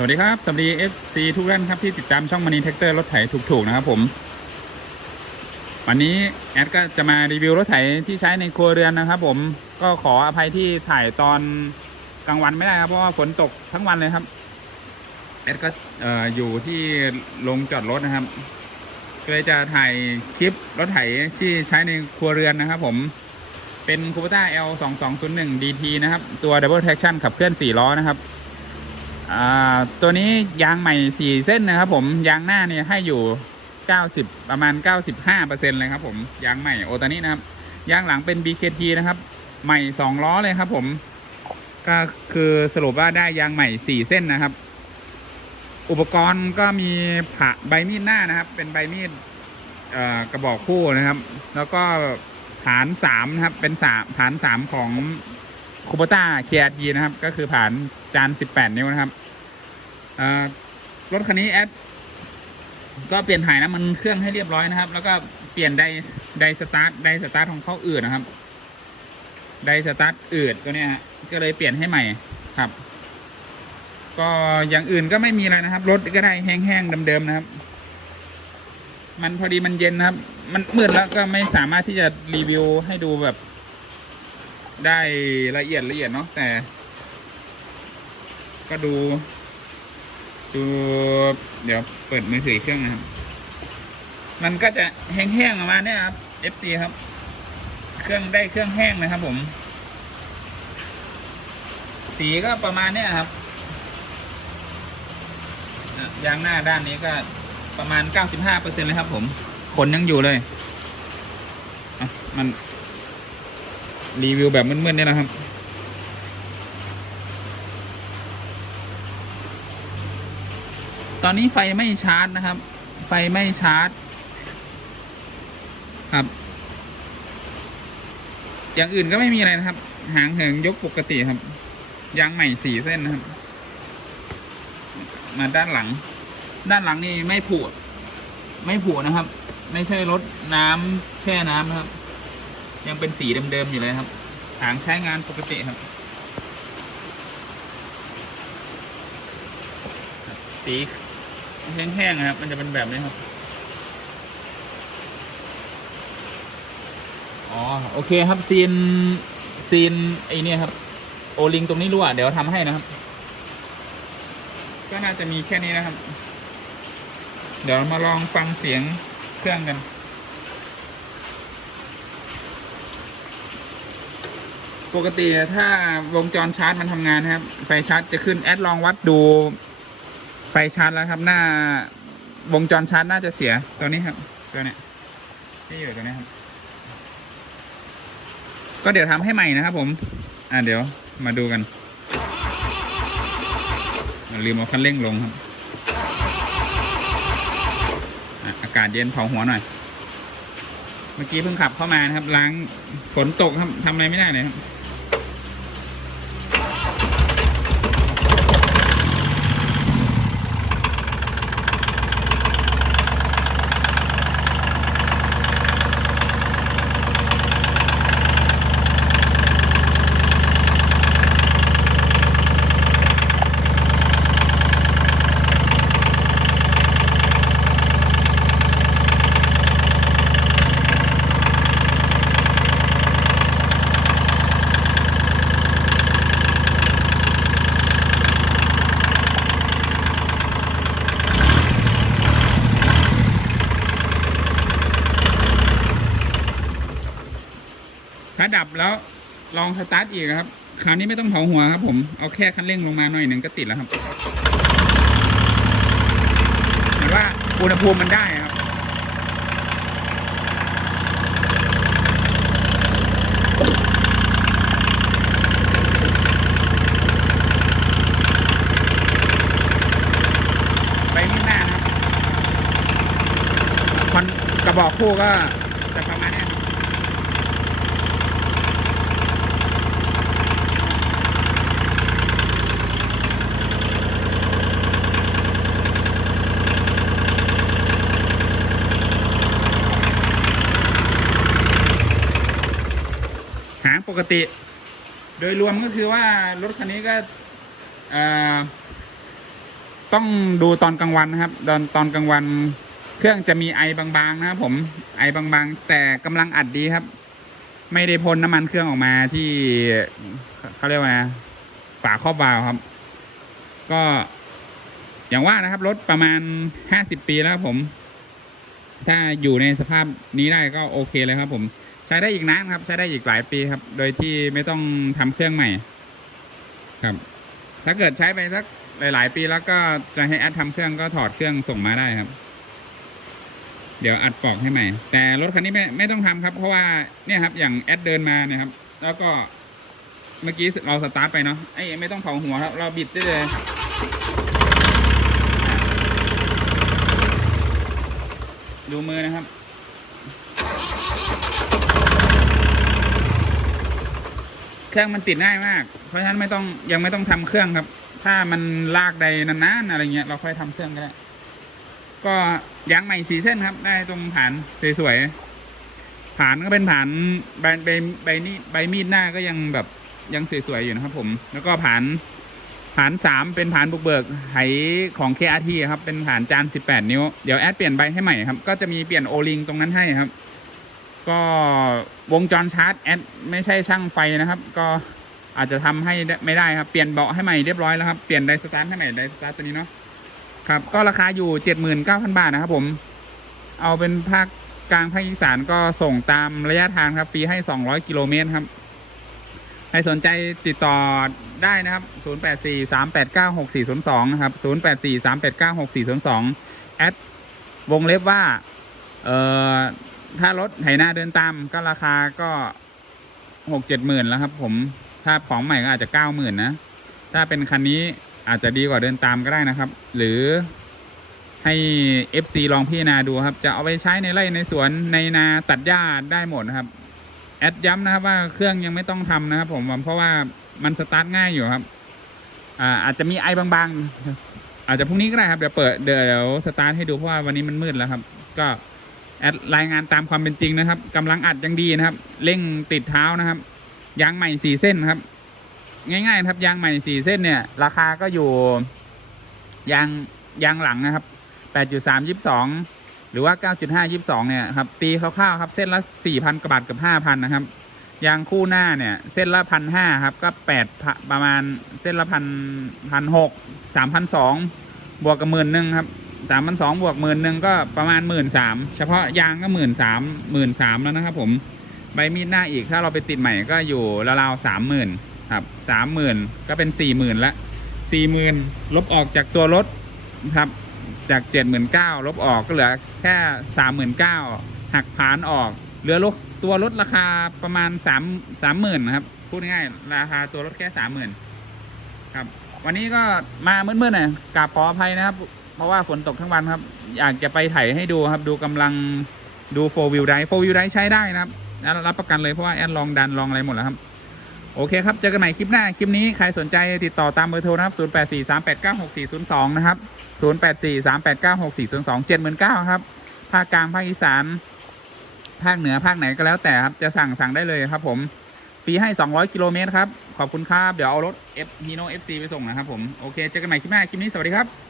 สวัสดีครับ สวัสดี FC ทุกท่านครับที่ติดตามช่องมันีแท็กเตอร์รถไถถูกๆนะครับผม วันนี้แอดก็จะมารีวิวรถไถที่ใช้ในครัวเรือนนะครับผมก็ขออภัยที่ถ่ายตอนกลางวันไม่ได้ครับเพราะว่าฝนตกทั้งวันเลยครับแอดก็เอ่อยู่ที่โรงจอดรถนะครับก็เลยจะถ่ายคลิปรถไถที่ใช้ในครัวเรือนนะครับ ผมเป็น Kubota L 2 2 0 1 DT นะครับตัว Double Traction ขับเคลื่อน4ล้อนะครับ ตัวนี้ยางใหม่ 4 เส้นนะครับผมยางหน้าเนี่ยให้อยู่ 90 ประมาณ 95%เลยครับผมยางใหม่โอตานี้นะครับยางหลังเป็น BKT นะครับ ใหม่ 2 ล้อเลยครับผม ก็คือสรุปว่าได้ยางใหม่ 4 เส้นนะครับ อุปกรณ์ก็มีผ่าใบมีดหน้านะครับ เป็นใบมีดกระบอกคู่นะครับ แล้วก็ฐาน3นะครับเป็นสามฐาน 3 ของคูปต้าเคียทีนะครับ ก็คือผ่าน จาน 18 นิ้วนะครับรถคันนี้แอดก็เปลี่ยนถ่ายน้ำมันเครื่องให้เรียบร้อยนะครับ แล้วก็เปลี่ยนไดไดสตาร์ทไดสตาร์ทของเขาอืดนะครับไดสตาร์ทอืดตัวเนี้ยก็เลยเปลี่ยนให้ใหม่ครับ ก็อย่างอื่นก็ไม่มีอะไรนะครับรถก็ได้แห้งๆเดิมๆนะครับ มันพอดีมันเย็นนะครับ มันมืดแล้วก็ไม่สามารถที่จะรีวิวให้ดูแบบ ได้ละเอียดละเอียดเนาะแต่ ก็ดู ดู เดี๋ยวเปิดมือถือเครื่องนะครับ มันก็จะแห้งๆประมาเนี้ยครับ FC ครับ เครื่องได้เครื่องแห้งนะครับ ผม สีก็ประมาณเนี้ยครับยางหน้าด้านนี้ก็ประมาณ 95%เลยครับ ผมขนยังอยู่เลย มัน รีวิวแบบมืดๆนี่แหละครับ ตอนนี้ไฟไม่ชาร์จนะครับ ไฟไม่ชาร์จ ครับ อย่างอื่นก็ไม่มีอะไรนะครับ หางเหิงยกปกติครับยางใหม่สี่เส้นนะครับ มาด้านหลัง ด้านหลังนี่ไม่ผุไม่ผุนะครับ ไม่ใช่รถน้ำแช่น้ำนะครับ ยังเป็นสีเดิมๆอยู่เลยครับ หางใช้งานปกติครับ สี แห้งๆนะครับ มันจะเป็นแบบนี้ครับ อ๋อ โอเคครับซีนซีนไอเนี่ยครับ โอลิงตรงนี้รั่วเดี๋ยวทำให้นะครับ ก็น่าจะมีแค่นี้นะครับ เดี๋ยวมาลองฟังเสียงเครื่องกันปกติถ้าวงจรชาร์จมันทำงานนะครับ ไฟชาร์จจะขึ้นแอดลองวัดดู ไฟชาร์จแล้วครับหน้าวงจรชาร์จน่าจะเสียตัวนี้ครับ ตัวเนี้ยที่อยู่ตัวนี้ครับ ก็เดี๋ยวทำให้ใหม่นะครับผม อ่าเดี๋ยวมาดูกันลืมเอาคันเร่งลงครับอะอากาศเย็นเผาหัวหน่อย เมื่อกี้เพิ่งขับเข้ามานะครับ ล้างฝนตกครับทำอะไรไม่ได้เลยครับ ถ้าดับแล้วลองสตาร์ทอีกครับ คราวนี้ไม่ต้องเผาหัวครับผม เอาแค่คันเร่งลงมาหน่อยหนึ่งก็ติดแล้วครับเหมือนว่าอุณหภูมิมันได้ครับ ไปนี่หน้านะครับคอนกระบอกคู่ก็จะประมาณเนี้ยครับ หางป กติ โดยรวมก็คือว่ารถคันนี้ก็ต้องดูตอนกลางวันนะครับ ตอนตอนกลางวันเครื่องจะมีไอบางๆนะครับผมไอบางๆ แต่กำลังอัดดีครับ ไม่ได้พ่นน้ำมันเครื่องออกมาที่เขาเรียกว่าฝาครอบวาล์วครับ ก็ อย่างว่านะครับรถประมาณห้าสิบปีแล้วครับผม ถ้าอยู่ในสภาพนี้ได้ก็โอเคเลยครับผม ใช้ได้อีกนานครับ ใช้ได้อีกหลายปีครับ โดยที่ไม่ต้องทำเครื่องใหม่ ครับ ถ้าเกิดใช้ไปสักหลาย ๆ ปีแล้วก็จะให้แอดทำเครื่องก็ถอดเครื่องส่งมาได้ครับ เดี๋ยวอัดปลอกให้ใหม่ แต่รถคันนี้ไม่ไม่ต้องทำครับ เพราะว่าเนี่ยครับ อย่างแอดเดินมาเนี่ยครับ แล้วก็เมื่อกี้เราสตาร์ทไปเนาะไอ้ไม่ต้องเผาหัวครับ เราบิดได้เลยดูมือนะครับ เครื่องมันติดง่ายมาก เพราะฉะนั้นไม่ต้องยังไม่ต้องทำเครื่องครับ ถ้ามันลากใดนานๆอะไรเงี้ยเราค่อยทำเครื่องก็ได้ ก็ยางใหม่สีเส้นครับ ได้ตรงฐานสวยๆ ฐานก็เป็นฐานใบใบใบนี้ใบมีดหน้าก็ยังแบบยังสวยๆอยู่นะครับ ผม แล้วก็ฐานฐานสามเป็นฐานบุกเบิกไหของ KRT ครับ เป็นฐานจาน 18 นิ้ว เดี๋ยวแอดเปลี่ยนใบให้ใหม่ครับ ก็จะมีเปลี่ยนโอลิงตรงนั้นให้ครับ ก็วงจรชาร์จแอดไม่ใช่ช่างไฟนะครับ ก็อาจจะทำให้ได้ไม่ได้ครับ เปลี่ยนเบาะให้ใหม่เรียบร้อยแล้วครับเปลี่ยนไดสตาร์ทให้ใหม่ไดสตาร์ทตัวนี้เนาะครับก็ราคาอยู่เจ็ดหมื่นเก้าพันบาทนะครับผม เอาเป็นภาคกลางภาคอีสานก็ส่งตามระยะทางครับฟรีให้สองร้อยกิโลเมตรครับใครสนใจติดต่อได้นะครับ 0 8 4 3 8 9 6 4 0 2 นะครับ 0 8 4 3 8 9 6 4 0 2 แอดวงเล็บว่า เอ่อ ถ้ารถไถนาเดินตามก็ราคาก็หกเจ็ดหมื่นแล้วครับ ผมถ้าของใหม่ก็อาจจะเก้าหมื่นนะถ้าเป็นคันนี้อาจจะดีกว่าเดินตามก็ได้นะครับ หรือให้ FC ลองพิจารณาดูครับ จะเอาไปใช้ในไร่ในสวนในนาตัดหญ้าได้หมดนะครับ แอดย้ำนะครับว่าเครื่องยังไม่ต้องทำนะครับผมเพราะว่ามันสตาร์ทง่ายอยู่ครับอาอาจจะมีไอบางๆ อาจจะพรุ่งนี้ก็ได้ครับ เดี๋ยวเปิดเดี๋ยวสตาร์ทให้ดูเพราะว่าวันนี้มันมืดแล้วครับ ก็ แอดรายงานตามความเป็นจริงนะครับกำลังอัดยังดีนะครับ เร่งติดเท้านะครับ ยางใหม่สี่เส้นครับ ง่ายๆครับยางใหม่สี่เส้นเนี่ย ราคาก็อยู่ยางยางหลังนะครับแปดจุดสามยี่สองหรือว่าเก้าจุดห้ายี่สองเนี่ยครับตีคร่าวๆครับ เส้นละสี่พันกว่าบาทกับห้าพันนะครับยางคู่หน้าเนี่ย เส้นละพันห้าครับ ก็แปดประมาณเส้นละพันพันหกสามพันสองบวกกับหมื่นหนึ่งครับ สามพันสองบวกหมื่นหนึ่งก็ประมาณหมื่นสามเฉพาะยางก็หมื่นสามหมื่นสามแล้วนะครับผมใบมีดหน้าอีกถ้าเราไปติดใหม่ก็อยู่ราวๆสามหมื่นครับสามหมื่นก็เป็นสี่หมื่นละสี่หมื่นลบออกจากตัวรถครับจากเจ็ดหมื่นเก้าลบออกก็เหลือแค่สามหมื่นเก้าหักผานออกเหลือรถตัวรถราคาประมาณสามสามหมื่นครับพูดง่ายราคาตัวรถแค่สามหมื่นครับ วันนี้ก็มามืดๆหน่อยกราบขออภัยนะครับ เพราะว่าฝนตกทั้งวันครับ อยากจะไปไถให้ดูครับ ดูกำลังดูโฟวิวไดโฟวิวไดใช้ได้นะครับรับประกันเลยเพราะว่าแอดลองดันลองอะไรหมดแล้วครับ โอเคครับ เจอกันใหม่คลิปหน้า คลิปนี้ใครสนใจติดต่อตามเบอร์โทรนะครับ 0 8 4 3 8 9 6 4 0 2 นะครับ 0 8 4 3 8 9 6 4 0 2 7 9 0 0ครับ ภาคกลางภาคอีสาน ภาคเหนือภาคไหนก็แล้วแต่ครับ จะสั่งสั่งได้เลยครับ ผม ฟรีให้ 200 กิโลเมตรครับ ขอบคุณครับ เดี๋ยวเอารถ F Hino FC ไปส่งนะครับผม โอเค เจอกันใหม่คลิปหน้า คลิปนี้สวัสดีครับ